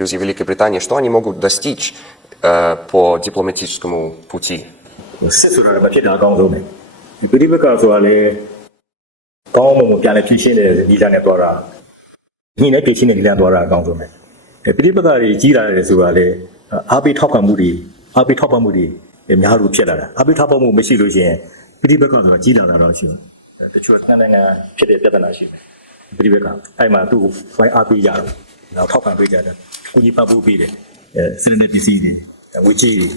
Союзе и Великобритании, что они могут достичь э, по дипломатическому пути? စစ်ဆိုတာလည်းမဖြစ်တာအကောင်းဆုံးပဲဒီပြည်ပကဆိုတာလည်းကောင်းမွန်မွန်ပြန်လဲဖြည့်ရှင်းတဲ့ဒီလမ်းနဲ့သွားတာဒီနဲ့ဖြည့်ရှင်းတဲ့ဒီလမ်းသွားတာအကောင်းဆုံးပဲအဲပြည်ပကတွေကြီးလာတယ်ဆိုတာလည်းအားပေးထောက်ခံမှုတွေအားပေးထောက်ပံ့မှုတွေအများလို့ဖြစ်လာတာအားပေးထောက်ပံ့မှုမရှိလို့ရှိရင်ပြည်ပကဆိုတာကြီးလာတာတော့ရှိတယ်တချို့နှစ်နိုင်ငံဖြစ်တဲ့ပြဿနာရှိတယ်ပြည်ပကအဲ့မှာသူ့ကိုဝိုင်းအားပေးကြတော့နောက်ထောက်ခံပေးကြတယ် ကုညီပတ်ဖို့ပေးတယ်အဲစနစ်ပစ္စည်းတွေဝေကြီးတွေ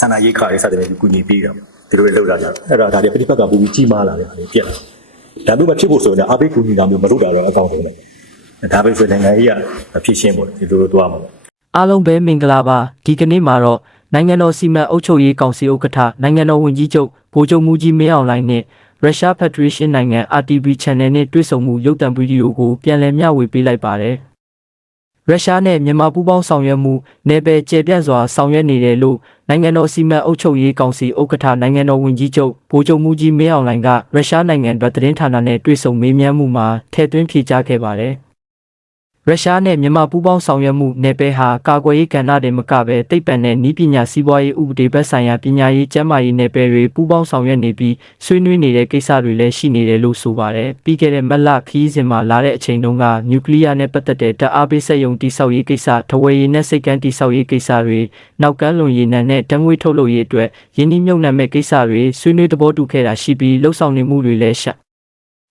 ဆန္ဒရေးခါရေးစတဲ့ကူညီပေးတာဒီလိုလေးလောက်လာကြအဲ့ဒါဒါတွေပြိပက်ကပူပြီးကြီးမားလာတယ်ဟာပြက်လာဒါမျိုးမဖြစ်ဖို့ဆိုရင်အဘိကူညီတာမျိုးမလုပ်တာတော့အကောင်းဆုံးပဲဒါပဲဆိုနိုင်ငံရေးကဖြစ်ရှင်းပေါ့ဒီလိုလိုသွားမှာပေါ့အားလုံးပဲမင်္ဂလာပါဒီကနေ့မှာတော့နိုင်ငံတော်စီမံအုပ်ချုပ်ရေးကောင်စီဥက္ကဋ္ဌနိုင်ငံတော်ဝန်ကြီးချုပ်ဗိုလ်ချုပ်မူကြီးမင်းအောင်လှိုင်နဲ့ရုရှားဖက်ဒရေးရှင်းနိုင်ငံ RTV Channel နဲ့တွေ့ဆုံမှုရုပ်သံဗီဒီယိုကိုပြန်လည်မျှဝေပေးလိုက်ပါတယ် ရုရှားနဲ့မြန်မာပူးပေါင်းဆောင်ရွက်မှုနယ်ပယ်ကျယ်ပြန့်စွာဆောင်ရွက်နေတယ်လို့နိုင်ငံတော်စီမံအုပ်ချုပ်ရေးကောင်စီဥက္ကဋ္ဌနိုင်ငံတော်ဝန်ကြီးချုပ်ဗိုလ်ချုပ်မူကြီးမင်းအောင်လှိုင်ကရုရှားနိုင်ငံအတွက်သတင်းဌာနနဲ့တွေ့ဆုံမေးမြန်းမှုမှာထည့်သွင်းဖြေကြားခဲ့ပါတယ် ရုရှားနဲ့မြန်မာပူးပေါင်းဆောင်ရွက်မှုနယ်ပယ်ဟာကာကွယ်ရေးကဏ္ဍတင်မကပဲတိတ်ပံနဲ့ဤပညာစီးပွားရေးဥပဒေဘက်ဆိုင်ရာပညာရေးကျန်းမာရေးနယ်ပယ်တွေပူးပေါင်းဆောင်ရွက်နေပြီးဆွေးနွေးနေတဲ့ကိစ္စတွေလည်းရှိနေတယ်လို့ဆိုပါတယ်။ပြီးခဲ့တဲ့မတ်လခီးစဉ်မှာလာတဲ့အချိန်တုန်းကနျူကလ িয়ার နဲ့ပတ်သက်တဲ့တပ်အားပေးစက်ရုံတိစောက်ရေးကိစ္စ၊ထဝယ်ရည်နဲ့စိတ်ကမ်းတိစောက်ရေးကိစ္စတွေနောက်ကမ်းလွန်ရည်နံနဲ့တံငွေထုတ်လုပ်ရေးအတွက်ယင်းနှိမ့်မြုပ်နှံမဲ့ကိစ္စတွေဆွေးနွေးသဘောတူခဲ့တာရှိပြီးလှုပ်ဆောင်နေမှုတွေလည်းရှ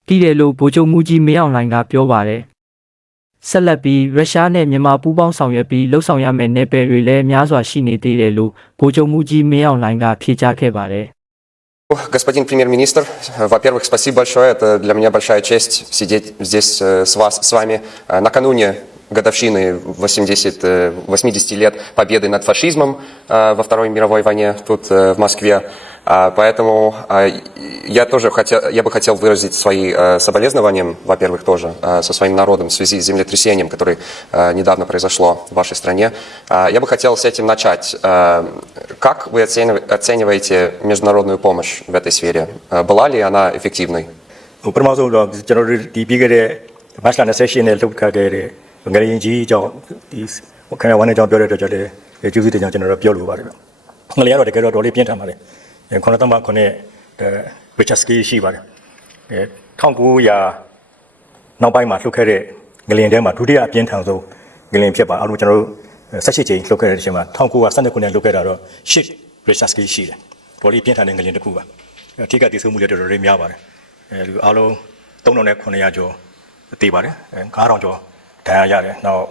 တည်တယ်လို့ဗိုလ်ချုပ်မှုကြီးမင်းအောင်လှိုင်ကပြောပါတယ်။ ဆက်လက်ပြီးရုရှားနဲ့မြန်မာပူးပေါင်းဆောင်ရွက်ပြီးလှုပ်ဆောင်ရမယ့်နယ်ပယ်တွေလည်းများစွာရှိနေသေးတယ်လို့ဗိုလ်ချုပ်မှုကြီးမင်းအောင်လှိုင်ကဖြေကြားခဲ့ပါတယ် Господин премьер-министр, во-первых, спасибо большое. Это для меня большая честь сидеть здесь э, с, вас, с вами э, накануне годовщины 80, э, 80 лет победы над фашизмом э, во Второй мировой войне тут э, в Москве. А, Поэтому а, я тоже хотел, я бы хотел выразить свои э, соболезнования, во-первых, тоже э, со своим народом в связи с землетрясением, которое э, недавно произошло в вашей стране. А, Я бы хотел с этим начать. Э, Как вы оценив- оцениваете международную помощь в этой сфере? Э, Была ли она эффективной? ဟိုပထမဆုံးတော့ကျွန်တော်တို့ဒီပြီးခဲ့တဲ့မတ်လ28နဲ့လှုပ်ခတ်ခဲ့တဲ့ငရရင်ကြီးအကြောင်းဒီဟိုခင်ဗျာဝန်အကြောင်းပြောတဲ့အတွက်ကြောင့်လည်းကျေးဇူးတင်ကြောင်းကျွန်တော်တို့ပြောလိုပါတယ်ဗျငလျားတော့တကယ်တော့တော်လေးပြင်းထန်ပါတယ်အဲ ခုနသမခုနဲ့ဝစ်ချက်စကီရှိပါတယ်အဲ1900နောက်ပိုင်းမှာလှုပ်ခဲ့တဲ့ငလျင်ထဲမှာဒုတိယအပြင်းထန်ဆုံးငလျင်ဖြစ်ပါအားလုံးကျွန်တော်တို့16ချိန်လှုပ်ခဲ့တဲ့အချိန်မှာ1912ခုနဲ့လှုပ်ခဲ့တာတော့8 Richard Ski ရှိတယ်တော်လေးပြင်းထန်တဲ့ငလျင်တစ်ခုပါအထက်ကတည်ဆုံမှုလည်းတော်တော်လေးများပါတယ်အဲလူအားလုံး3900ကျော်တည်ပါတယ်အဲ9000ကျော်ဒဏ်ရာရတယ်နောက်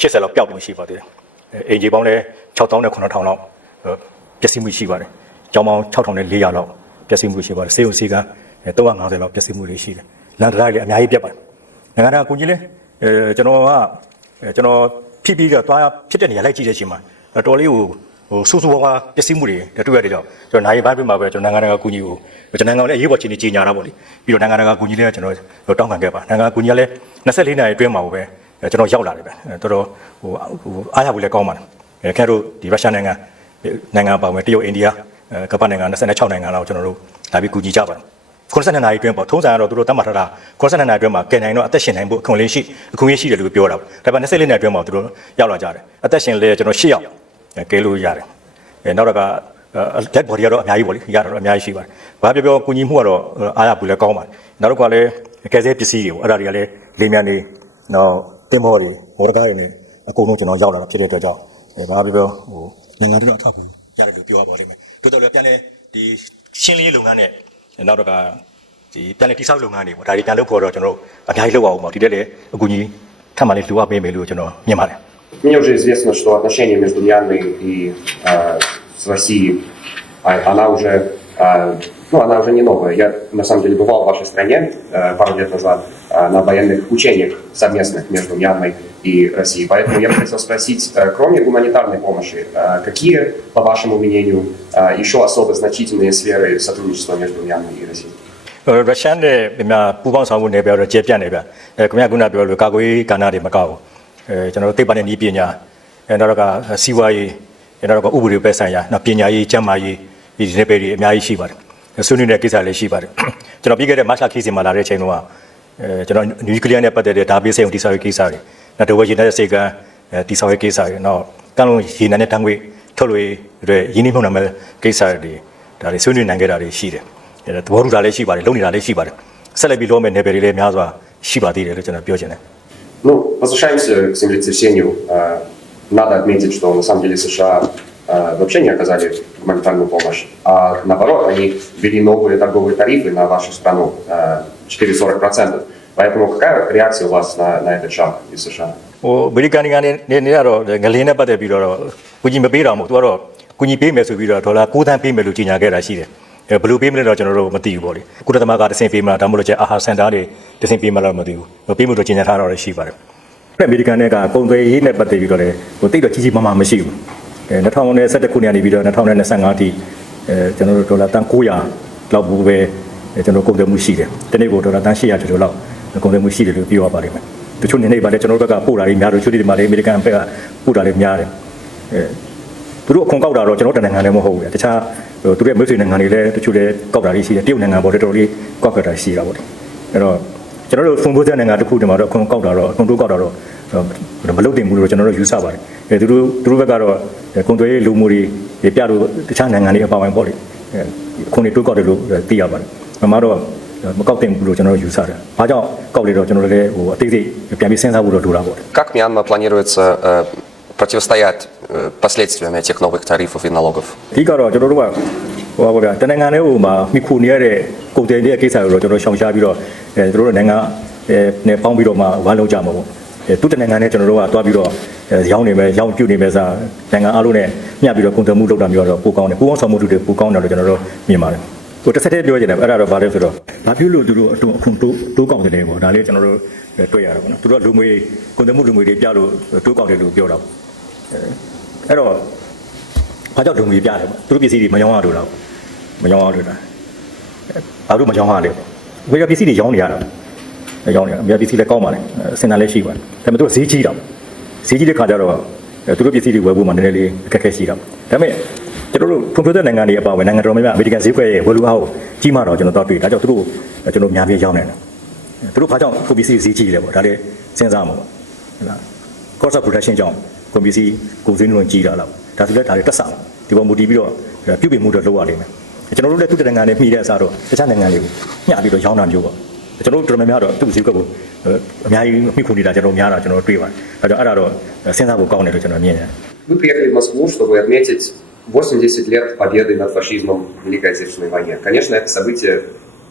80လောက်ပျောက်လို့ရှိပါသေးတယ်အဲအင်ဂျီပေါင်းလည်း6000နဲ့9000လောက်အဲပျက်စီးမှုရှိပါတယ် ကျောင်းပေါင်း6400နဲ့400လောက်ပျက်စီးမှုရှိပါတယ်စေုံစီကအဲ350လောက်ပျက်စီးမှုတွေရှိတယ်လန်ဒရိုက်လည်းအများကြီးပြတ်ပါတယ်နိုင်ငံတကာကူကြီးလည်းအဲကျွန်တော်ကအဲကျွန်တော်ဖြစ်ပြီးတော့သွားဖြစ်တဲ့နေရာလိုက်ကြည့်တဲ့အချိန်မှာတော်လေးကိုဟိုစူးစူးဝါးဝါပျက်စီးမှုတွေတွေ့ရတဲ့ကြောင့်ကျွန်တော်နိုင်ဘိုင်းပြမှာပဲကျွန်တော်နိုင်ငံတကာကူကြီးကိုကျွန်တော်နိုင်ငံလည်းအရေးပေါ်ချင်းကြီးညာတာပေါ့လေပြီးတော့နိုင်ငံတကာကူကြီးလည်းကျွန်တော်တောင်းခံခဲ့ပါနိုင်ငံတကာကူကြီးကလည်း24နာရီအတွင်းမှာပဲကျွန်တော်ရောက်လာတယ်ပဲတော်တော်ဟိုဟိုအားရဖို့လည်းကောင်းပါတယ်အဲခင်ဗျားတို့ဒီရုရှားနိုင်ငံနိုင်ငံပါဝင်တရုတ်အိန္ဒိယ ကပ္ပနိုင်ငံ26နိုင်ငံလောက်ကျွန်တော်တို့လာပြီးကူညီကြပါတယ်92နာရီအတွင်းပေါ့ထုံးစံကတော့သူတို့တတ်မှတ်ထားတာ92နာရီအတွင်းမှာကယ်နိုင်တော့အသက်ရှင်နိုင်ဖို့အခွင့်အရေးရှိအခွင့်အရေးရှိတယ်လို့ပြောတာပေါ့ဒါပေမဲ့24နာရီအတွင်းမှာသူတို့ရောက်လာကြတယ်အသက်ရှင်လေကျွန်တော်10ယောက်ကဲလို့ရတယ်အဲနောက်တော့က dead body ကတော့အများကြီးပေါ့လေရတော့အများကြီးရှိပါတယ်ဘာပြောပြောကုညီမှုကတော့အားရဘူးလည်းကောင်းပါတယ်နောက်တော့ကလည်းကယ်ဆယ်ပစ္စည်းတွေပေါ့အဲ့ဒါတွေကလည်းလေးမြန်နေနောက်တင်မောတွေမော်ဒကားတွေနဲ့အကုန်လုံးကျွန်တော်ရောက်လာတာဖြစ်တဲ့အတွက်ကြောင့်အဲဘာပြောပြောဟိုနိုင်ငံတော်အထောက်အကူရတယ်လို့ပြောရပါလိမ့်မယ် တိုးတော်လည်းပြန်လဲဒီရှင်းလင်းရေးလုပ်ငန်းနဲ့နောက်တော့ကဒီပြန်လဲတိဆောက်လုပ်ငန်းတွေပေါ့ဒါတွေပြန်လုပ်ဖို့တော့ကျွန်တော်တို့အများကြီးလုပ်အောင်ပေါ့ဒီတက်လည်းအကူကြီးထပ်မှလေးလိုအပ်ပေးမယ်လို့ကျွန်တော်မြင်ပါတယ် Мне уже известно, что отношения между Мьянмой и э, с Россией, а, она уже, э, ну, она уже не новая. Я, на самом деле, бывал в вашей стране э, пару лет назад э, на военных учениях совместных между Мьянмой и Россией. Поэтому я бы хотел спросить, э, кроме гуманитарной помощи, э, какие, по вашему мнению, э, еще особо значительные сферы сотрудничества между Мьянмой и Россией? ရုရှားနဲ့မြန်မာပူးပေါင်းဆောင်မှုနယ်ပယ်တော့ကျေပြန့်နေဗျအဲခင်ဗျာခုနပြောလို့ကာကွယ်ရေးကဏ္ဍတွေမကောက်ဘူးအဲကျွန်တော်တို့သိပ္ပံနဲ့ဤပညာအဲနောက်တော့ကစီးပွားရေးအဲနောက်တော့ကဥပဒေပဲဆိုင်ရာနောက်ပညာရေးကျန်းမာရေးဒီနယ်ပယ်တွေအများကြီးရှိပါတယ်ဆွေးနွေးတဲ့ကိစ္စလည်းရှိပါတယ်ကျွန်တော်ပြီးခဲ့တဲ့မတ်လခီးစဉ်မှာလာတဲ့အချိန်တုန်းကအဲကျွန်တော်နျူကလ িয়ার နဲ့ပတ်သက်တဲ့ဒါဘေးစိတ်ုံတိဆောက်ရေးကိစ္စတွေ နောက်တော့ဝေဂျင်တဲ့စေက အဲတိဆောက်ရေးကိစ္စတွေနောက်ကမ်းလုံးရေနံနဲ့တန်းခွေထုတ်လို့တွေရင်းနှီးမှုနာမဲ့ကိစ္စတွေဒါတွေဆွေးနွေးနိုင်ခဲ့တာတွေရှိတယ်အဲသဘောတူတာလည်းရှိပါတယ်လုပ်နေတာလည်းရှိပါတယ်ဆက်လက်ပြီးလုပ်မဲ့နယ်ပယ်တွေလည်းများစွာရှိပါသေးတယ်လို့ကျွန်တော်ပြောချင်တယ် Ну, возвращаемся к землетрясению. Э, Надо отметить, что на самом деле США э, вообще не оказали гуманитарную помощь, а наоборот, они ввели новые торговые тарифы на вашу страну э, 4,40%. Поэтому какая реакция у вас на, на этот шаг из США? ဟိုအမေရိကန်ကနေနေနေတော့ငလင်းနဲ့ပတ်သက်ပြီးတော့ကိုကြီးမပေးတော့မဟုတ်သူကတော့ကိုကြီးပေးမယ်ဆိုပြီးတော့ဒေါ်လာ9သန်းပေးမယ်လို့ကြေညာခဲ့တာရှိတယ်အဲဘယ်လိုပေးမလဲတော့ကျွန်တော်တို့မသိဘူးပေါ့လေကုလသမဂ္ဂတစ်ဆင့်ပေးမလားဒါမှမဟုတ်ကျအာဟာစင်တာတွေတစ်ဆင့်ပေးမလားမသိဘူးပေးမှုတော့ကြေညာထားတော့ရှိပါတယ်အမေရိကန်နဲ့ကပုံသွေးရေးနဲ့ပတ်သက်ပြီးတော့လေဟိုတိတ်တော့ကြီးကြီးမားမားမရှိဘူးအဲ2021ခုနှစ်ကနေပြီးတော့2025အထိအဲကျွန်တော်တို့ဒေါ်လာတန်900လောက်ဘူးပဲကျွန်တော်ကုန်သွယ်မှုရှိတယ်တနေ့ကိုဒေါ်လာတန်800ကျော်လောက် ကုန်သွယ်မှုရှိတယ်လို့ပြောရပါတယ်မယ်တချို့နေနေပါလေကျွန်တော်တို့ဘက်ကပို့တာတွေများတယ်တချို့ဒီမှာလေအမေရိကန်ဘက်ကပို့တာတွေများတယ်အဲသူတို့အခွန်ကောက်တာတော့ကျွန်တော်တနိုင်ငံလည်းမဟုတ်ဘူးတခြားဟိုသူတို့ရဲ့မိတ်ဆွေနိုင်ငံတွေလည်းတချို့လည်းကောက်တာတွေရှိတယ်တရုတ်နိုင်ငံပေါ်တော်တော်လေးကောက်ကြတာရှိတာပေါ့လေအဲ့တော့ကျွန်တော်တို့ဖွံ့ဖြိုးတဲ့နိုင်ငံတစ်ခုတည်းမှာတော့အခွန်ကောက်တာတော့အခွန်တိုးကောက်တာတော့မလုပ်တင်ဘူးလို့ကျွန်တော်တို့ယူဆပါတယ်အဲသူတို့သူတို့ဘက်ကတော့ကုန်သွယ်ရေးလူမှုတွေပြလို့တခြားနိုင်ငံတွေအပါအဝင်ပေါ့လေအဲအခွန်တွေတိုးကောက်တယ်လို့သိရပါတယ်အမှန်တော့ မကောက်တင်ဘူးလို့ကျွန်တော်တို့ယူဆတယ်။ဘာကြောင့်ကောက်လေတော့ကျွန်တော်တို့လည်းဟိုအသေးစိတ်ပြန်ပြီးစဉ်းစားဖို့တော့လိုတာပေါ့။ Как Мьянма планируется э, противостоять э, последствиям этих новых тарифов и налогов? အဓိကတော့ကျွန်တော်တို့ကဟိုပါဗျာတနင်္ဂနွေဟိုမှာမိခုနေရတဲ့ကုန်တယ်တဲ့ကိစ္စကိုတော့ကျွန်တော်ရှောင်ရှားပြီးတော့အဲကျွန်တော်တို့နိုင်ငံအဲနဲ့ပေါင်းပြီးတော့မှဝမ်းလုံးကြမှာပေါ့။အဲသူတနင်္ဂနွေနဲ့ကျွန်တော်တို့ကတွားပြီးတော့အဲရောင်းနေမယ်ရောင်းပြုတ်နေမယ်စားနိုင်ငံအားလုံးနဲ့မျှပြီးတော့ကုန်တယ်မှုလုပ်တာမျိုးတော့ပိုကောင်းတယ်။ပိုကောင်းဆောင်မှုတွေပိုကောင်းတယ်လို့ကျွန်တော်တို့မြင်ပါတယ်။ ကိုတစ်ဆက်တည်းပြောချင်တယ်အဲ့ဒါတော့ဗာလဲဆိုတော့ဘာဖြစ်လို့သူတို့အတုအခုတိုးတိုးကောက်တယ်လဲပေါ့ဒါလေးကျွန်တော်တို့တွေ့ရတာပေါ့နော်သူတို့လူငွေကုန်တယ်မှုလူငွေတွေပြလို့တိုးကောက်တယ်လို့ပြောတာပေါ့အဲ့တော့ဘာကြောင့်ဒုံကြီးပြတယ်ပေါ့သူတို့ပစ္စည်းတွေမရောင်းရလို့လားမရောင်းရလို့လားဘာလို့မရောင်းရလဲပေါ့ဝေရပစ္စည်းတွေရောင်းနေရတာရောင်းနေရအများပစ္စည်းလည်းကောင်းပါလေစင်တာလည်းရှိပါတယ်ဒါပေမဲ့သူကဈေးကြီးတော့ဈေးကြီးတဲ့ခါကျတော့သူတို့ပစ္စည်းတွေဝယ်ဖို့မှနည်းနည်းလေးအခက်အခဲရှိတော့ဒါပေမဲ့ ကျွန်တော်တို့ဖွံ့ဖြိုးတဲ့နိုင်ငံတွေအပါအဝင်နိုင်ငံတော်များများအမေရိကန်ဈေးကွက်ရဲ့ဝယ်လူအားကိုကြီးမားတော့ကျွန်တော်တော့တွေ့ဒါကြောင့်သူတို့ကျွန်တော်များပြရောင်းနေတယ်သူတို့ဘာကြောင့်ကိုပစ္စည်းဈေးကြီးလဲပေါ့ဒါလည်းစဉ်းစားမှာပေါ့ဟုတ်လား cost of production ကြောင့်ကွန်ပျူတာကုန်စည်နှုန်းကြီးတာလားဒါဆိုလည်းဒါတွေတက်ဆောင်ဒီပေါ်မူတည်ပြီးတော့ပြုပြင်မှုတော့လုပ်ရလိမ့်မယ်ကျွန်တော်တို့လည်းသူတနိုင်ငံနဲ့မှီတဲ့အစားတော့တခြားနိုင်ငံတွေကိုညှပြီးတော့ရောင်းတာမျိုးပေါ့ကျွန်တော်တို့တော်တော်များများတော့သူ့ဈေးကွက်ကိုအများကြီးမှီခိုနေတာကျွန်တော်များတာကျွန်တော်တွေ့ပါတယ်ဒါကြောင့်အဲ့ဒါတော့စဉ်းစားဖို့ကောင်းတယ်လို့ကျွန်တော်မြင်တယ် Вы приехали в Москву, чтобы отметить 80 лет победы над фашизмом в Великой Отечественной войне. Конечно, это событие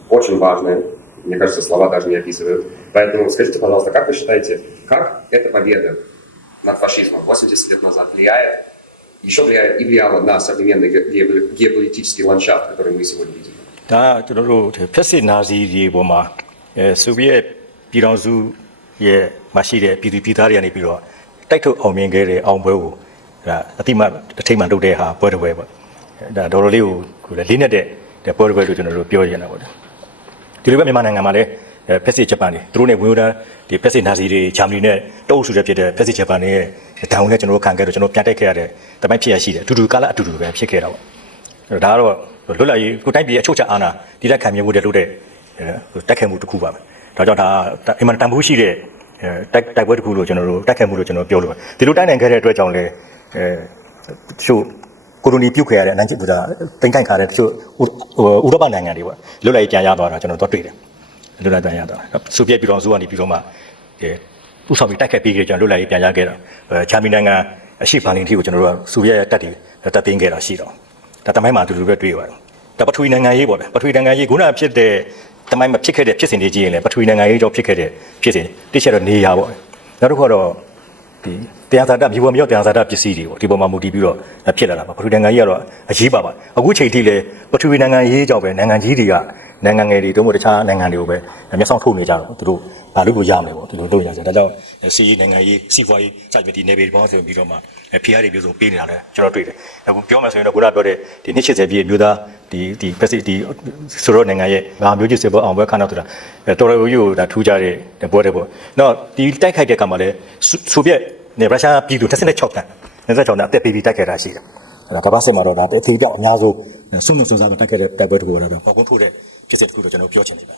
очень важное. Мне кажется, слова даже не описывают. Поэтому скажите, пожалуйста, как вы считаете, как эта победа над фашизмом 80 лет назад влияет, еще влияет и влияла на современный ге- геополи- геополитический ландшафт, который мы сегодня видим? ဒါကကျွန်တော်တို့ဖက်စစ်နာဇီတွေပေါ်မှာအဲဆိုဗီယက်ပြည်တော်စုရဲ့မရှိတဲ့ပြည်သူပြည်သားတွေကနေပြီးတော့တိုက်ထုတ်အောင်မြင်ခဲ့တဲ့အောင်ပွဲကို ဒါအတိမတ်အထိတ်မှန်လုပ်တဲ့ဟာပွဲတစ်ပွဲပေါ့ဒါတော်တော်လေးကိုကိုယ်လည်းလေးနဲ့တဲ့ပွဲတစ်ပွဲလို့ကျွန်တော်တို့ပြောရနေတာပေါ့ဒီလိုပဲမြန်မာနိုင်ငံမှာလည်းအဲဖက်စစ်ဂျပန်တွေသူတို့နဲ့ဝင်ဝတာဒီဖက်စစ်နာဇီတွေဂျာမနီနဲ့တုံးဆူတဲ့ဖြစ်တဲ့ဖက်စစ်ဂျပန်တွေရဲ့တောင်းနဲ့ကျွန်တော်တို့ခံခဲ့တော့ကျွန်တော်ပြန်တိုက်ခဲ့ရတဲ့တမိုင်းဖြစ်ရရှိတယ်အတူတူကာလအတူတူပဲဖြစ်ခဲ့တာပေါ့အဲ့ဒါကတော့လွတ်လပ်ရေးကိုတိုင်းပြည်အချို့ချအာဏာဒီလက်ခံမြင်မှုတဲ့လို့တဲ့အဲတက်ခဲမှုတစ်ခုပါပဲဒါကြောင့်ဒါအင်မတန်တန်ဖိုးရှိတဲ့အဲတိုက်တိုက်ပွဲတစ်ခုလို့ကျွန်တော်တို့တက်ခဲမှုလို့ကျွန်တော်ပြောလို့ပါဒီလိုတိုက်နိုင်ခဲ့တဲ့အတွက်ကြောင့်လည်း အဲတချို့ကိုလိုနီပြုတ်ခဲ့ရတဲ့နိုင်ချစ်ကတင်ကိုင်ခါတဲ့တချို့ဥရောပနိုင်ငံတွေပေါ့လွတ်လပ်ရေးပြန်ရသွားတာကျွန်တော်တို့တွေ့တယ်လွတ်လပ်ပြန်ရသွားဆိုဗီယက်ပြည်တော်စုကနေပြီးတော့မှအဲဥဆောင်ပြီးတိုက်ခိုက်ပြီးကြကျွန်တော်လွတ်လပ်ရေးပြန်ရခဲ့တာအဲဂျာမနီနိုင်ငံအရှိဘာလင်တီကိုကျွန်တော်တို့ကဆိုဗီယက်တပ်တွေတပ်သိမ်းခဲ့တာရှိတော့ဒါတမိုင်းမှာအတူတူပဲတွေ့ရပါတယ်။ဒါပထဝီနိုင်ငံရေးပေါ့ဗျာ။ပထဝီနိုင်ငံရေးခုနကဖြစ်တဲ့တမိုင်းမှာဖြစ်ခဲ့တဲ့ဖြစ်စဉ်တွေကြည့်ရင်လည်းပထဝီနိုင်ငံရေးကြောင့်ဖြစ်ခဲ့တဲ့ဖြစ်စဉ်တိကျတော့နေရပေါ့။နောက်တစ်ခုကတော့ဒီတရားစာတမြေပေါ်မြောက်တရားစာတပစ္စည်းတွေပေါ့ဒီပေါ်မှာမူတည်ပြီးတော့ဖြစ်လာတာပါပထဝီနိုင်ငံရေးကတော့အရေးပါပါအခုချိန်ထိလည်းပထဝီနိုင်ငံရေးကြောင့်ပဲနိုင်ငံကြီးတွေကနိုင်ငံငယ်တွေတို့မှတခြားနိုင်ငံတွေကိုပဲမျက်စောင်းထုတ်နေကြတော့သူတို့ဘာလို့ကိုရမလဲပေါ့ဒီလိုလုပ်ရကြဒါကြောင့်စီးနိုင်ငံရေးစီးပွားရေးစသဖြင့်ဒီနယ်ပယ်ပေါင်းဆိုပြီးတော့မှဖိအားတွေပြောဆိုပေးနေတာလည်းကျွန်တော်တွေ့တယ်အခုပြောမှဆိုရင်တော့ကိုရပြောတဲ့ဒီနှစ်80ပြည့်မျိုးသားဒီဒီဖက်စစ်ဒီဆိုတော့နိုင်ငံရဲ့ငါမျိုးချစ်စေဘောအောင်ပွဲခါနောက်ဆိုတာတော်တော်ကြီးကိုဒါထူးကြတဲ့ပွဲတဲ့ပေါ့နော်ဒီတိုက်ခိုက်တဲ့ကံမှာလည်းဆိုဗီယက် နဲ့ရုရှားပြည်သူ26တန်း26တန်းအသက်ပေးပြီးတိုက်ခဲ့တာရှိတယ်အဲ့ဒါကမ္ဘာစစ်မှာတော့ဒါအသေးပြောက်အများဆုံးစွန့်စွန့်စားကတိုက်ခဲ့တဲ့တိုက်ပွဲတစ်ခုကတော့ဟောကုန်းထိုးတဲ့ဖြစ်စဉ်တစ်ခုတော့ကျွန်တော်ပြောချင်တယ်ဗျ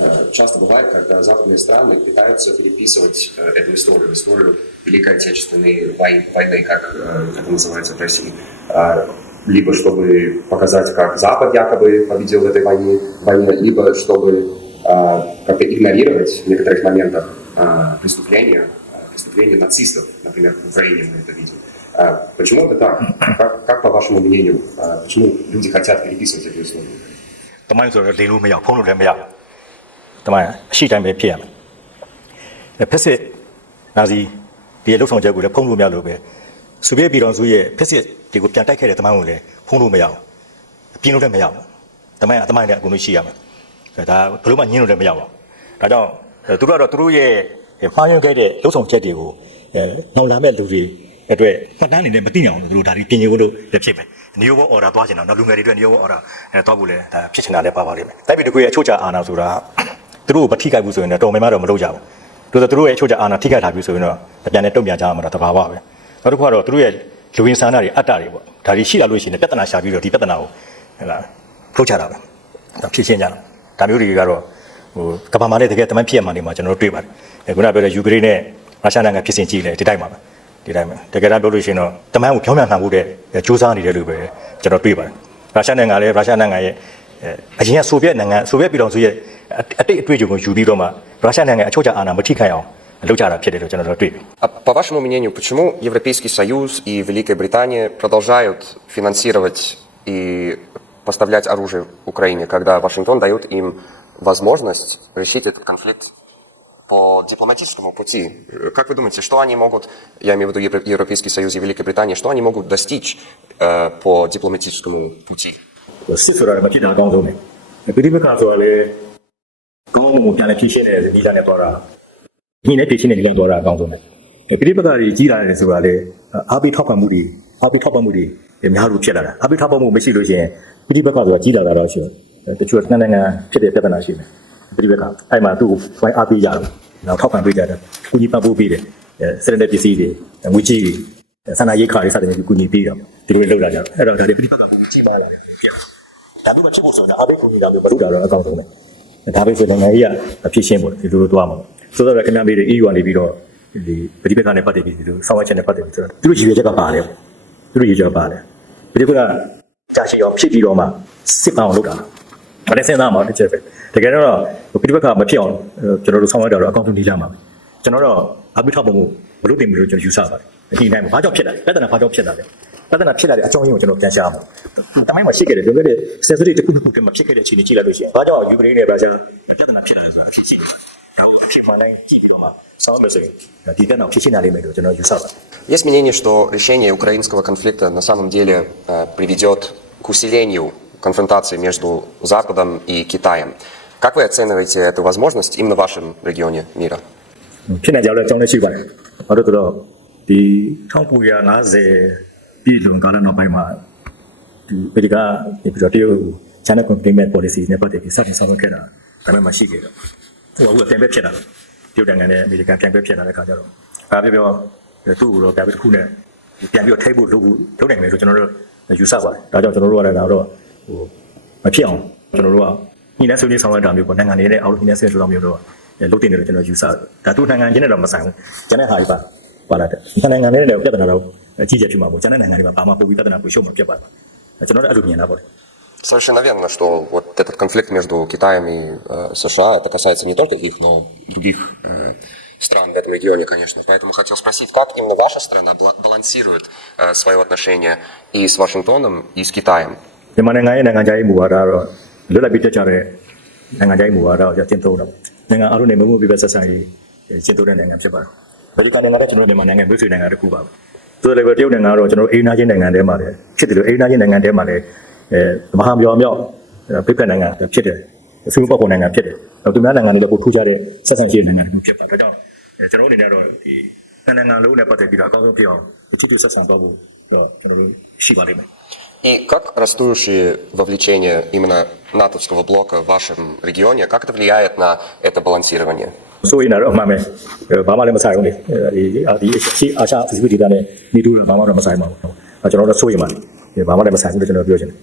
Э, Часто бывает, когда западные страны пытаются переписывать э, эту историю, историю Великой Отечественной вой- войны, как э, это называется в России, А, либо чтобы показать, как Запад якобы победил в этой войне, войне либо чтобы а, как-то игнорировать в некоторых моментах а, преступления, а, преступления нацистов, например, в Украине мы это видим. А, Почему это так? Как, как по вашему мнению, а, почему люди хотят переписывать эту историю? တမိုင်းဆိုတော့လေလို့မရဘူးဖုံးလို့လည်းမရဘူးတမိုင်းအရှိတိုင်းပဲဖြစ်ရမယ်အဲဖက်စစ်နာဇီဒီရဲ့လှုပ်ဆောင်ချက်ကိုလည်းဖုံးလို့မရလို့ပဲဆိုဗီယက်ပြည်တော်စုရဲ့ဖက်စစ်တွေကိုပြန်တိုက်ခဲ့တဲ့တမိုင်းကိုလည်းဖုံးလို့မရဘူးပြင်းလို့လည်းမရဘူးတမိုင်းကတမိုင်းနဲ့အကုန်လုံးရှိရမယ်အဲဒါဘယ်လို့မှညင်းလို့လည်းမရပါဘူးဒါကြောင့်အဲသူတို့ကတော့သူတို့ရဲ့ မှားယွင်းခဲ့တဲ့လှုပ်ဆောင်ချက်တွေကိုအဲနောက်လာမဲ့လူတွေအတွက်မှတ်တမ်းအနေနဲ့မသိအောင်လို့သူတို့ဒါဒီပြင်ရဖို့လို့လည်းဖြစ်မယ်။ New World Order သွားချင်တာနောက်လူငယ်တွေအတွက် New World Order အဲသွားဖို့လည်းဒါဖြစ်ချင်တာလည်းပါပါလိမ့်မယ်။တိုက်ပြည်တစ်ခုရဲ့အချို့ချအာဏာဆိုတာသူတို့ကိုမထိခိုက်ဘူးဆိုရင်တော့တော်များများတော့မလုပ်ကြဘူး။သူတို့သူတို့ရဲ့အချို့ချအာဏာထိခိုက်ထားပြီဆိုရင်တော့ပြန်နဲ့တုံ့ပြန်ကြမှာတော့တဘာဝပဲ။နောက်တစ်ခုကတော့သူတို့ရဲ့လူဝင်ဆန္ဒတွေအတ္တတွေပေါ့။ဒါတွေရှိလာလို့ရှိရင်ပြဿနာရှာပြီးတော့ဒီပြဿနာကိုဟဲ့လားထုတ်ချတာပဲ။ဒါဖြစ်ရှင်းကြတာ။ဒါမျိုးတွေကတော့ ဟိုကမ္ဘာမှာလည်းတကယ်တမန်ဖြစ်ရမှနေမှာကျွန်တော်တို့တွေ့ပါတယ်။အဲခုနပြောတဲ့ယူကရိန်းနဲ့ရုရှားနိုင်ငံဖြစ်စဉ်ကြည့်လေဒီတိုင်းပါပဲ။ဒီတိုင်းပဲတကယ်တမ်းပြောလို့ရှိရင်တော့တမန်ကိုပြောင်းပြန်လှန်ဖို့တဲ့စူးစမ်းနေတယ်လို့ပဲကျွန်တော်တွေ့ပါတယ်။ရုရှားနိုင်ငံလည်းရုရှားနိုင်ငံရဲ့အဲအရင်ကဆိုဗီယက်နိုင်ငံဆိုဗီယက်ပြည်တော်စုရဲ့အအတိတ်အတွေ့အကြုံကိုယူပြီးတော့မှရုရှားနိုင်ငံအချို့ချအာဏာမထိခိုက်အောင်လုပ်ကြတာဖြစ်တယ်လို့ကျွန်တော်တို့တွေ့ပြီ။ А по вашему мнению, почему Европейский Союз и Великая Британия продолжают финансировать и поставлять оружие Украине, когда Вашингтон дает им возможность решить этот конфликт по дипломатическому пути? Э, Как вы думаете, что они могут, я имею в виду Евро- Европейский Союз и Великая Британия, что они могут достичь э, по дипломатическому пути? စစ်ဆိုတာလည်းမဖြစ်တာအကောင်းဆုံးပဲပြည်ပကဆိုတာလည်းကောင်းမှုကိုပြန်လည်းဖြည့်ရှင်းတဲ့ဒီလနဲ့တော့တာဒီနဲ့ဖြည့်ရှင်းတဲ့ဒီလနဲ့တော့တာအကောင်းဆုံးပဲပြည်ပကတွေကြီးလာတယ်ဆိုတာလည်းအားပေးထောက်ပံ့မှုတွေအားပေးထောက်ပံ့မှုတွေအများလို့ဖြစ်လာတာအားပေးထောက်ပံ့မှုမရှိလို့ရှိရင်ပြည်ပကဆိုတာကြီးလာတာတော့ရှိတယ် တချို့တနိုင်ငံဖြစ်တဲ့ပြဿနာရှိတယ်ပြည်ပကအဲ့မှာသူ့ကိုဖိုင်အားပေးကြတယ်နောက်ထောက်ပံ့ပေးကြတယ်ကုညီပံ့ပိုးပေးတယ်စရတဲ့ပစ္စည်းတွေငွေကြီးတွေဆန္ဒရိတ်ခါတွေစတဲ့ကုညီပေးတော့ဒီလိုလုပ်လာကြတယ်အဲ့တော့ဒါတွေပြည်ပကကိုကြီးမားလာတယ်ဖြစ်ဒါမှမဖြစ်ဖို့ဆိုရင်အဘိတ်ကိုကြီးတာမျိုးမလုပ်တာတော့အကောင်းဆုံးပဲဒါပဲဆိုနိုင်ငံကြီးကအဖြစ်ရှင်းဖို့ဒီလိုလိုသွားမှာဆိုတော့ခင်ဗျားမေးတဲ့ EU ကနေပြီးတော့ဒီပဋိပက္ခနဲ့ပတ်သက်ပြီးဒီလိုဆောင်းဝဲချက်နဲ့ပတ်သက်ပြီးဆိုတော့သူတို့ရည်ရွယ်ချက်ကပါတယ်သူတို့ရည်ရွယ်ချက်ကပါတယ်ပဋိပက္ခကြာရှည်အောင်ဖြစ်ပြီးတော့မှစစ်ပအောင်လုပ်တာ ဒါလည်းစဉ်းစားမှာတစ်ချက်ပဲတကယ်တော့ပဋိပက္ခမဖြစ်အောင်ကျွန်တော်တို့ဆောင်းဝဲတာတော့အကောင်းဆုံးနေကြမှာပဲကျွန်တော်တော့အဘိတ်ထောက်ပုံမှုမလုပ်တင်ဘူးလို့ကျွန်တော်ယူဆပါတယ်ဒီနိုင်မှာဘာကြောင့်ဖြစ်လာလဲပြဿနာဘာကြောင့်ဖြစ်လာလဲပြဿနာဖြစ်လာတဲ့အကြောင်းရင်းကိုကျွန်တော်ပြန်ရှာမှာတမိုင်းမှာရှိခဲ့တယ်ပြောခဲ့တဲ့ဆယ်စုနှစ်တစ်ခုတစ်ခုကမှဖြစ်ခဲ့တဲ့အခြေအနေကြည့်လိုက်လို့ရှိရင်ဘာကြောင့်ယူကရိန်းနဲ့ရုရှားပြဿနာဖြစ်လာလဲဆိုတာဖြစ်ရှိတယ်ဒါကိုဖြစ်ပေါ်တိုင်းကြည့်ပြီးတော့မှဆောင်းမယ်ဆိုရင်ဒီကနေ့ဖြစ်ရှိနေလိမ့်မယ်လို့ကျွန်တော်ယူဆပါတယ် Есть мнение, что решение украинского конфликта на самом деле э, приведет к усилению конфронтации между Западом и Китаем. Как вы оцениваете эту возможность именно в вашем регионе мира? ဖြစ်နေကြတဲ့အကြောင်းလည်းရှိပါတယ်ဘာလို့လဲဆိုတော့ဒီ1950ပြည်လွန်ကာလနောက်ပိုင်းမှာဒီအမေရိကနေပြီးတော့တရုတ်ကို China containment policy နဲ့ပတ်သက်ပြီးစတင်ဆောင်ရွက်ခဲ့တာဒါပေမဲ့မရှိခဲ့တော့ဟိုကပြန်ပဲဖြစ်လာတယ်တရုတ်နိုင်ငံနဲ့အမေရိကန်ပြန်ပဲဖြစ်လာတဲ့အခါကျတော့ဒါပြောပြောသူ့ကိုတော့ပြန်ပြီးတစ်ခုနဲ့ပြန်ပြီးတော့ထိဖို့လုပ်ဖို့လုပ်နိုင်မယ်လို့ကျွန်တော်တို့ယူဆပါတယ်ဒါကြောင့်ကျွန်တော်တို့ကလည်းဒါတော့ ဟိုမဖြစ်အောင်ကျွန်တော်တို့ကညီနဲ့ဆွေးနွေးဆောင်ရွက်တာမျိုးပေါ့နိုင်ငံတွေနဲ့အောက်ညီနဲ့ဆွေးနွေးဆောင်မျိုးတော့လုပ်တင်တယ်လို့ကျွန်တော်ယူဆတယ်ဒါသူနိုင်ငံချင်းနဲ့တော့မဆိုင်ဘူးကျန်တဲ့ဟာတွေပါပါလာတယ်နိုင်ငံတွေနဲ့ပြဿနာတော့အကြီးကျယ်ဖြစ်မှာပေါ့ကျန်တဲ့နိုင်ငံတွေမှာဘာမှပိုပြီးပြဿနာကိုရှုံ့မှာဖြစ်ပါတယ်ကျွန်တော်တို့အဲ့လိုမြင်တာပေါ့ Совершенно верно, что вот этот конфликт между Китаем и э, США, это касается не только их, но и других э, стран в этом регионе, конечно. Поэтому хотел спросить, как именно ваша страна бала- балансирует э, свое отношение и с Вашингтоном, и с Китаем? မြန်မာနိုင်ငံရဲ့နိုင်ငံခြားရေးမူဝါဒကတော့လွတ်လပ်ပြီးတက်ကြတဲ့နိုင်ငံခြားရေးမူဝါဒကိုကျင့်သုံးတာနိုင်ငံအားလုံးနဲ့မမှုပြပဲဆက်ဆံရေးကျင့်သုံးတဲ့နိုင်ငံဖြစ်ပါတယ်။ဗတိကန်နိုင်ငံကကျွန်တော်တို့မြန်မာနိုင်ငံပြည်ဆွေနိုင်ငံတစ်ခုပါပဲ။ဆိုတော့လည်းတရုတ်နိုင်ငံကတော့ကျွန်တော်တို့အိမ်နာချင်းနိုင်ငံထဲမှာလည်းဖြစ်တယ်လို့အိမ်နာချင်းနိုင်ငံထဲမှာလည်းအဲမဟာမြောင်မြောက်ပြိပက်နိုင်ငံဖြစ်တယ်။အစိုးရပေါ်နိုင်ငံဖြစ်တယ်။သူများနိုင်ငံတွေလည်းပိုထူးခြားတဲ့ဆက်ဆံရေးနိုင်ငံတစ်ခုဖြစ်ပါတယ်။ဒါကြောင့်ကျွန်တော်တို့အနေနဲ့တော့ဒီနိုင်ငံလုံးနဲ့ပတ်သက်ပြီးတော့အကောင်းဆုံးဖြစ်အောင်ချစ်ချစ်ဆက်ဆံသွားဖို့တော့ကျွန်တော်တို့ရှိပါလိမ့်မယ်။ И как растущее вовлечение именно натовского блока в вашем регионе, как это влияет на это балансирование? ဆိုရင်တော့အမှန်ပဲအဲဘာမှလည်းမဆိုင်ဘူးလေအဲဒီအာဒီရှိအာရှပစိဖိတ်ဒေသနဲ့နေတူတာဘာမှတော့မဆိုင်ပါဘူးအဲကျွန်တော်တို့ဆိုရင်ပါလေဘာမှလည်းမဆိုင်ဘူးလို့ကျွန်တော်ပြောချင်တယ်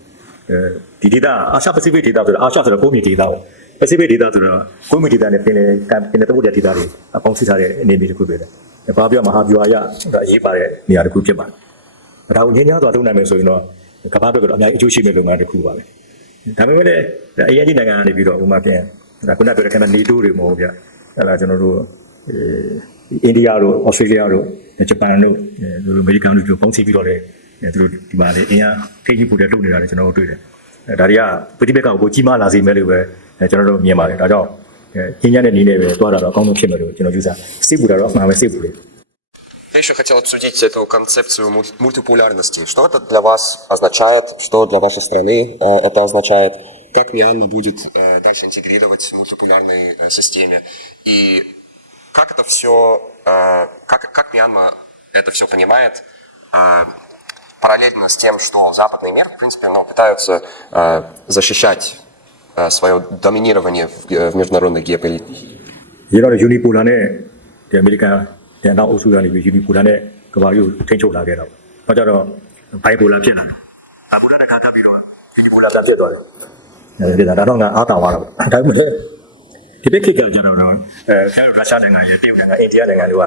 အဲဒီဒေသအာရှပစိဖိတ်ဒေသဆိုတော့အာရှဆိုတော့ကိုယ့်မြေဒေသကို Pacific ဒေသဆိုတော့ကိုမီဒေသနဲ့ပင်လယ်ကပင်လယ်သမုဒ္ဒရာဒေသတွေအပေါင်းစီထားတဲ့အနေအထားတစ်ခုပဲလေ။ဘာပြောမဟာဗျူဟာရအရေးပါတဲ့နေရာတစ်ခုဖြစ်ပါတယ်။ဒါကိုငင်းညားစွာလုပ်နိုင်မယ်ဆိုရင်တော့ ကမ္ဘာ့ဘက်ကတော့အများကြီးအကျိုးရှိမယ့်လုပ်ငန်းတစ်ခုပါပဲ။ဒါပေမဲ့လည်းအရင်ကြီးနိုင်ငံကနေပြီးတော့ဥပမာပြန်ဒါခုနပြောတဲ့ခန္ဓာနေတိုးတွေမဟုတ်ဗျ။အဲ့ဒါကျွန်တော်တို့အဲအိန္ဒိယတို့ဩစတြေးလျတို့ဂျပန်တို့အဲလိုအမေရိကန်တို့ပုံစံပြီးတော့လေသူတို့ဒီမှာလေအင်အားထိကြီးပို့တဲ့လုပ်နေတာလည်းကျွန်တော်တို့တွေ့တယ်။အဲဒါတွေကပဋိပက္ခကိုကြီးမားလာစေမယ်လို့ပဲအဲကျွန်တော်တို့မြင်ပါတယ်။ဒါကြောင့်အဲညဉ့်ညတဲ့နည်းနဲ့ပဲတွားတာတော့အကောင်းဆုံးဖြစ်မယ်လို့ကျွန်တော်ယူဆ။စိတ်ပူတာတော့အမှန်ပဲစိတ်ပူတယ်။ Я еще хотел обсудить эту концепцию муль- мультипулярности. Что это для вас означает, что для вашей страны э, это означает, как Мьянма будет э, дальше интегрировать в мультипулярной э, системе, и как это все, как, как Мьянма это все понимает, параллельно с тем, что западный мир, в принципе, ну, пытаются защищать свое доминирование в, в международной геополитике. ရေတော့ယူနီပူလာနဲ့ဒီအမေရိကန်တန်တော့အုပ်စုကနေပြီးယူနီပူလာနဲ့ကမ္ဘာကြီးကိုထိန်းချုပ်လာခဲ့တော့။ဘာကြတော့ဘိုင်ပူလာဖြစ်လာတယ်။အခုတော့ခါခါပြီးတော့ယူနီပူလာကဖြစ်သွားတယ်။အဲဒီဒါတော့ငါအားတောင်သွားတော့။ဒါပေမဲ့ဒီပိတ်ခေတ်ကကြတော့တော့အဲကျန်ရုရှားနိုင်ငံရဲ့တရုတ်နိုင်ငံအိန္ဒိယနိုင်ငံတို့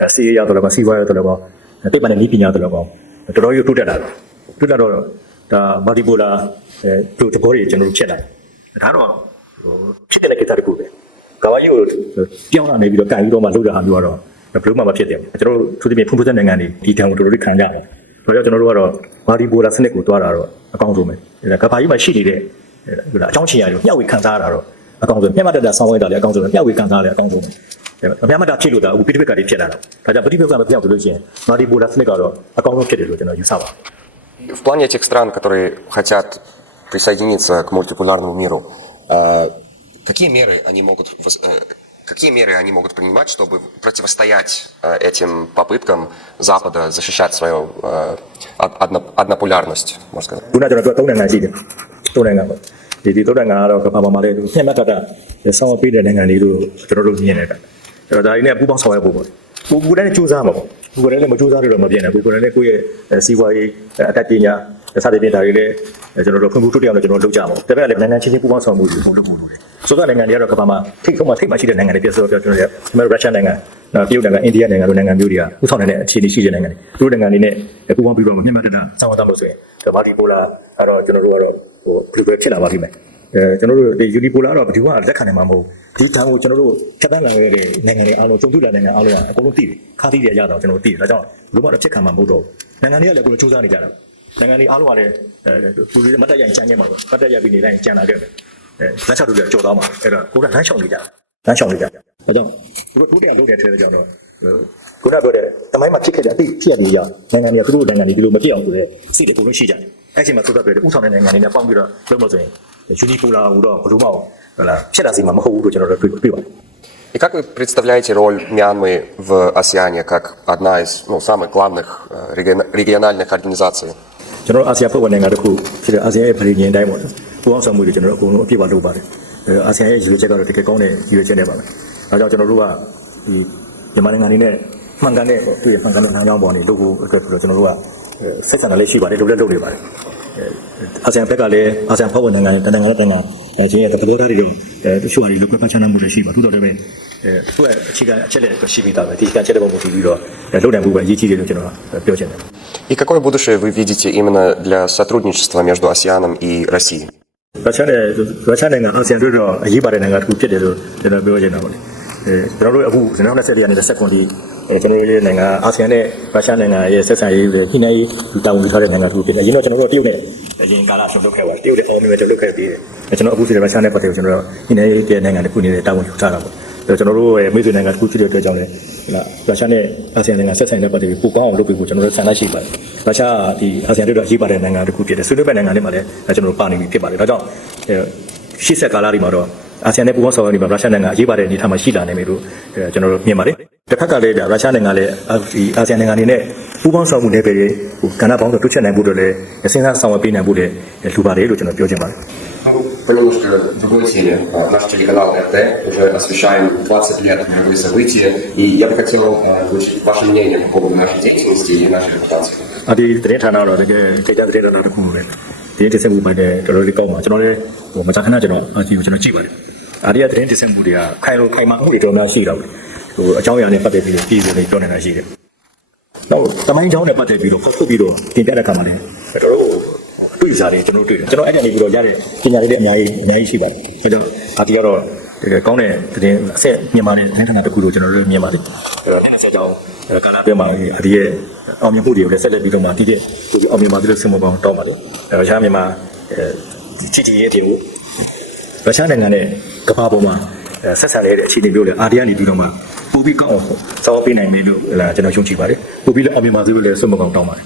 ကစီးရီးယားတို့လည်းစီးပွားရေးတို့လည်းပေါ့တိတ်ပန်တဲ့ဤပညာတို့လည်းပေါ့တော်တော်ကြီးတိုးတက်လာတယ်။တိုးတက်တော့ဒါမာတီပူလာအဲတို့တဘောတွေကျွန်တော်တို့ဖြစ်လာတယ်။ဒါတော့ဟိုဖြစ်တဲ့ကိစ္စတစ်ခုပဲ။ကဘာကြီးကိုပြောင်းလာနေပြီးတော့ကန်ပြီးတော့မှလုပ်တဲ့ဟာမျိုးကတော့ ဘယ်လိုမှမဖြစ်တယ်ကျွန်တော်တို့သူတို့ပြင်ဖွံ့ဖြိုးတဲ့နိုင်ငံတွေဒီတံကိုတော်တော်လေးခံကြတယ်ဆိုတော့ကျွန်တော်တို့ကတော့ဘာဒီပိုလာစနစ်ကိုတွားတာတော့အကောင်းဆုံးပဲဒါကဘာကြီးမှာရှိနေတဲ့ဟိုလားအကြောင်းချင်ရတယ်မျှဝေခံစားရတာတော့အကောင်းဆုံးမျှမတတ်တာဆောင်းဝဲတာလည်းအကောင်းဆုံးပဲမျှဝေခံစားရလည်းအကောင်းဆုံးပဲမျှမတတ်ဖြစ်လို့ဒါအခုပိဋကတ်တွေဖြစ်လာတော့ဒါကြောင့်ပိဋကတ်မပြောင်းလို့ရှိရင်ဘာဒီပိုလာစနစ်ကတော့အကောင်းဆုံးဖြစ်တယ်လို့ကျွန်တော်ယူဆပါတယ် В плане этих стран, которые хотят присоединиться к мультипулярному миру, э, какие меры они могут вос- э, какие меры они могут принимать, чтобы противостоять э, этим попыткам Запада защищать свою э, од- одно- однополярность, можно сказать? ခုနကျွန်တော်တို့သုံးနိုင်ငံရှိတယ်သုံးနိုင်ငံပေါ့ဒီဒီသုံးနိုင်ငံကတော့ကမ္ဘာပေါ်မှာလည်းပြင်မတတ်တာဆောင်းပေးတဲ့နိုင်ငံတွေလို့ကျွန်တော်တို့မြင်နေတာအဲ့တော့ဒါတွေနဲ့ပူးပေါင်းဆောင်ရွက်ဖို့ပေါ့ကိုကိုယ်တိုင်စူးစမ်းမှာပေါ့ကိုယ်တိုင်လည်းမစူးစမ်းလို့တော့မပြည့်နိုင်ဘူးကိုယ်တိုင်လည်းကိုယ့်ရဲ့စီးပွားရေးအတက်ပညာ စသဖြင့်ဒါတွေလည်းကျွန်တော်တို့ဖွံ့ဖြိုးတိုးတက်အောင်ကျွန်တော်လုပ်ကြမှာပေါ့တကယ်လည်းနိုင်ငံချင်းချင်းပူးပေါင်းဆောင်မှုတွေပုံလုပ်ဖို့လိုတယ်ဆိုတော့နိုင်ငံတွေကတော့ကမ္ဘာမှာထိပ်ဆုံးမှာထိပ်မှာရှိတဲ့နိုင်ငံတွေပြဆိုတော့ပြောကျွန်တော်တို့အမေရိကန်နိုင်ငံနော်တရုတ်နိုင်ငံအိန္ဒိယနိုင်ငံတို့နိုင်ငံမျိုးတွေကဥဆောင်နေတဲ့အခြေအနေရှိတဲ့နိုင်ငံတွေသူတို့နိုင်ငံတွေနဲ့ပူးပေါင်းပြီးတော့မြန်မာတက်တာစောင့်တမ်းလို့ဆိုရင်ဒီမာတီပိုလာကတော့ကျွန်တော်တို့ကတော့ဟိုဘယ်လိုပဲဖြစ်လာပါလိမ့်မယ်အဲကျွန်တော်တို့ဒီယူနီပိုလာတော့ဘယ်သူမှလက်ခံနိုင်မှာမဟုတ်ဒီတန်းကိုကျွန်တော်တို့ဖြတ်တန်းလာခဲ့တဲ့နိုင်ငံတွေအားလုံးကျုံတူလာနိုင်ငံအားလုံးကအကုန်လုံးသိတယ်ခါသိတယ်ရတော့ကျွန်တော်တို့သိတယ်ဒါကြောင့်ဘယ်လိုမှတော့ချက်ခံမှာမဟုတ်တော့နိုင်ငံတွေကလည်းကိုယ်စူးစမ်းနေကြတာ နိုင်ငံတွေအားလုံးကလည်းအဲသူတွေမတ်တက်ရိုင်ကြမ်းခဲ့မှာပေါ့မတ်တက်ရပြီးနေတိုင်းကြံလာခဲ့တယ်အဲလက်ချတို့ကကြော်သွားမှာအဲ့တော့ကိုယ်ကလမ်းလျှောက်နေကြတယ်လမ်းလျှောက်နေကြတယ်ဒါကြောင့်သူတို့ထိုးတယ်လုပ်တဲ့ထဲကြောင့်တော့ခုနပြောတဲ့တမိုင်းမှာဖြစ်ခဲ့တဲ့အဖြစ်ဖြစ်ရပြီးရနိုင်ငံတွေကသူတို့နိုင်ငံတွေဒီလိုမဖြစ်အောင်ဆိုတဲ့စိတ်တွေပုံလို့ရှိကြတယ်အဲ့ဒီမှာသုဒ္ဓပြောတဲ့ဥဆောင်တဲ့နိုင်ငံတွေနဲ့ပေါင်းပြီးတော့လုပ်လို့ဆိုရင်ယူနီပိုလာဟိုတော့ဘယ်လိုမှဟုတ်လားဖြစ်တာစီမှာမဟုတ်ဘူးလို့ကျွန်တော်တို့တွေ့တွေ့ပါတယ် И как вы представляете роль Мьянмы в АСЕАНе как одна из ну, самых главных э, региона- региональных организаций? ကျွန်တော်တို့အာဆီယံဖွဲ့ဝင်နိုင်ငံတစ်ခုဖြစ်တဲ့အာဆီယံရဲ့ပြည်ညင်တိုင်းပေါ့နော်ပူးပေါင်းဆောင်မှုတွေကျွန်တော်တို့အကုန်လုံးအပြည့်အဝလုပ်ပါတယ်အဲအာဆီယံရဲ့ရည်ရွယ်ချက်ကတော့တကယ်ကောင်းတဲ့ရည်ရွယ်ချက်နဲ့ပါပဲဒါကြောင့်ကျွန်တော်တို့ကဒီမြန်မာနိုင်ငံအနေနဲ့မှန်ကန်တဲ့သူ့ရဲ့မှန်ကန်တဲ့လမ်းကြောင်းပေါ်နေလုပ်ဖို့အတွက်ဆိုတော့ကျွန်တော်တို့ကအဲဆက်ဆံတာလည်းရှိပါတယ်လုပ်လည်းလုပ်နေပါတယ် အဲအာဆီယံဘက်ကလည်းအာဆီယံဖွဲ့ဝင်နိုင်ငံတနိုင်ငံနဲ့တနိုင်ငံအဲချင်းရဲ့သဘောထားတွေတော့အဲတချို့ဟာတွေလုပ်ပတ်ချမ်းမှုတွေရှိပါသို့တော်လည်းပဲအဲသူ့ရဲ့အခြေခံအချက်လက်တွေရှိပြီးသားပဲဒီအခြေခံအချက်လက်ပေါ်မူတည်ပြီးတော့အဲလုပ်နိုင်မှုပဲအရေးကြီးတယ်လို့ကျွန်တော်ပြောချင်တယ် И какое будущее вы видите именно для сотрудничества между АСЕАНом и Россией? ရုရှားနဲ့ရုရှားနိုင်ငံအာဆီယံတို့တော့အရေးပါတဲ့နိုင်ငံတစ်ခုဖြစ်တယ်လို့ကျွန်တော်ပြောချင်တာပါလေအဲကျွန်တော်တို့အခု2024ရာနဲ့စက်ကွန်ဒီအဲ ကျွန်တော်တို့ရဲ့နိုင်ငံအာဆီယံနဲ့ရုရှားနိုင်ငံရဲ့ဆက်ဆံရေးတွေညှိနှိုင်းရေးတာဝန်ယူထားတဲ့နိုင်ငံတစ်ခုဖြစ်တယ်အရင်တော့ကျွန်တော်တို့တရုတ်နဲ့အရင်ကာလဆုံးလုပ်ခဲ့ပါတယ်တရုတ်နဲ့အော်မီမဲ့ကျွန်တော်လုပ်ခဲ့ပြီးတယ်ကျွန်တော်အခုစီရုရှားနဲ့ပတ်သက်ပြီးကျွန်တော်ညှိနှိုင်းရေးတဲ့နိုင်ငံတစ်ခုနေတဲ့တာဝန်ယူထားတာပေါ့အဲကျွန်တော်တို့ရဲ့မိတ်ဆွေနိုင်ငံတစ်ခုဖြစ်တဲ့အတွက်ကြောင့်လည်းရုရှားနဲ့အာဆီယံနိုင်ငံဆက်ဆံတဲ့ပတ်သက်ပြီးပိုကောင်းအောင်လုပ်ပေးဖို့ကျွန်တော်တို့ဆန္ဒရှိပါတယ်ရုရှားဒီအာဆီယံတို့တော့ရေးပါတဲ့နိုင်ငံတစ်ခုဖြစ်တယ်ဆွေးနွေးမဲ့နိုင်ငံတွေမှာလည်းကျွန်တော်တို့ပါနေပြီဖြစ်ပါတယ်ဒါကြောင့်ရှေ့ဆက်ကာလတွေမှာတော့ အာဆီယံနဲ့ပူးပေါင်းဆောင်ရွက်နေမှာရုရှားနိုင်ငံအရေးပါတဲ့အနေအထားမှာရှိလာနိုင်မယ်လို့အဲကျွန်တော်တို့မြင်ပါတယ်။တစ်ဖက်ကလည်းဒါရုရှားနိုင်ငံလည်းအာဒီအာဆီယံနိုင်ငံတွေနဲ့ပူးပေါင်းဆောင်မှုတွေပဲဟိုကဏ္ဍပေါင်းစုံတိုးချဲ့နိုင်ဖို့တော့လည်းစဉ်းစားဆောင်ရွက်ပေးနိုင်ဖို့လည်းလိုပါတယ်လို့ကျွန်တော်ပြောချင်ပါတယ် По немножко другой теме. А, Наш телеканал РТ уже освещаем 20 лет мировые события, и я бы хотел э, получить ваше мнение по поводу нашей деятельности и нашей репутации. ။အဒီသတင်းဌာန တော့တကယ်ကြေကြသတင်းဌာနတစ်ခုပဲ။ဒီတစ်ဆက်မှုပိုင်းနဲ့တော်တော်လေးကောင်းပါကျွန်တော်လည်းဟိုမကြာခဏကျွန်တော်အာဆီကိုကျွန်တော်ကြည့်ပါတယ်အာဒီကသတင်းတင်ဆက်မှုတွေကခိုင်လို့ခိုင်မာမှုတွေတော်များရှိတော့ဟိုအကြောင်းအရာနဲ့ပတ်သက်ပြီးတော့ပြည်စုံနေပြောနေတာရှိတယ်။နောက်တမိုင်းချောင်းနဲ့ပတ်သက်ပြီးတော့ဖတ်ဖို့ပြီးတော့တင်ပြတဲ့အခါမှာလည်းတော်တော်အတွေ့အစားတွေကျွန်တော်တွေ့တယ်ကျွန်တော်အဲ့ဒီနေပြီးတော့ရတဲ့ပညာတွေလည်းအများကြီးအများကြီးရှိပါတယ်။ဒါကြောင့်အာဒီကတော့တကယ်ကောင်းတဲ့သတင်းအဆက်မြန်မာနဲ့သတင်းဌာနတစ်ခုလို့ကျွန်တော်တို့မြင်ပါတယ်။အဲ့တော့အဲ့ဒါဆက်ကြောင်းကာလာပြမှာအာဒီရဲ့အောင်မြင်မှုတွေကိုလည်းဆက်လက်ပြီးတော့မှတည်တဲ့ အောင်မြင်ပါသေးလို့ဆင်မပေါင်းတောင်းပါတယ်။အဲ့တော့ရှားမြန်မာအဲချီချီရဲ့အတင်ကိုရုရှားနိုင်ငံနဲ့ကမ္ဘာပေါ်မှာအဲဆက်ဆံနေတဲ့အခြေအနေမျိုးလေအာဒီယာနေပြီးတော့မှပိုပြီးကောင်းအောင်စောင့်ပေးနိုင်ပြီလို့ဟလာကျွန်တော်ရှုံ့ချပါတယ်ပိုပြီးလည်းအမြင်ပါစေလို့လည်းဆွတ်မကောင်းတောင်းပါတယ်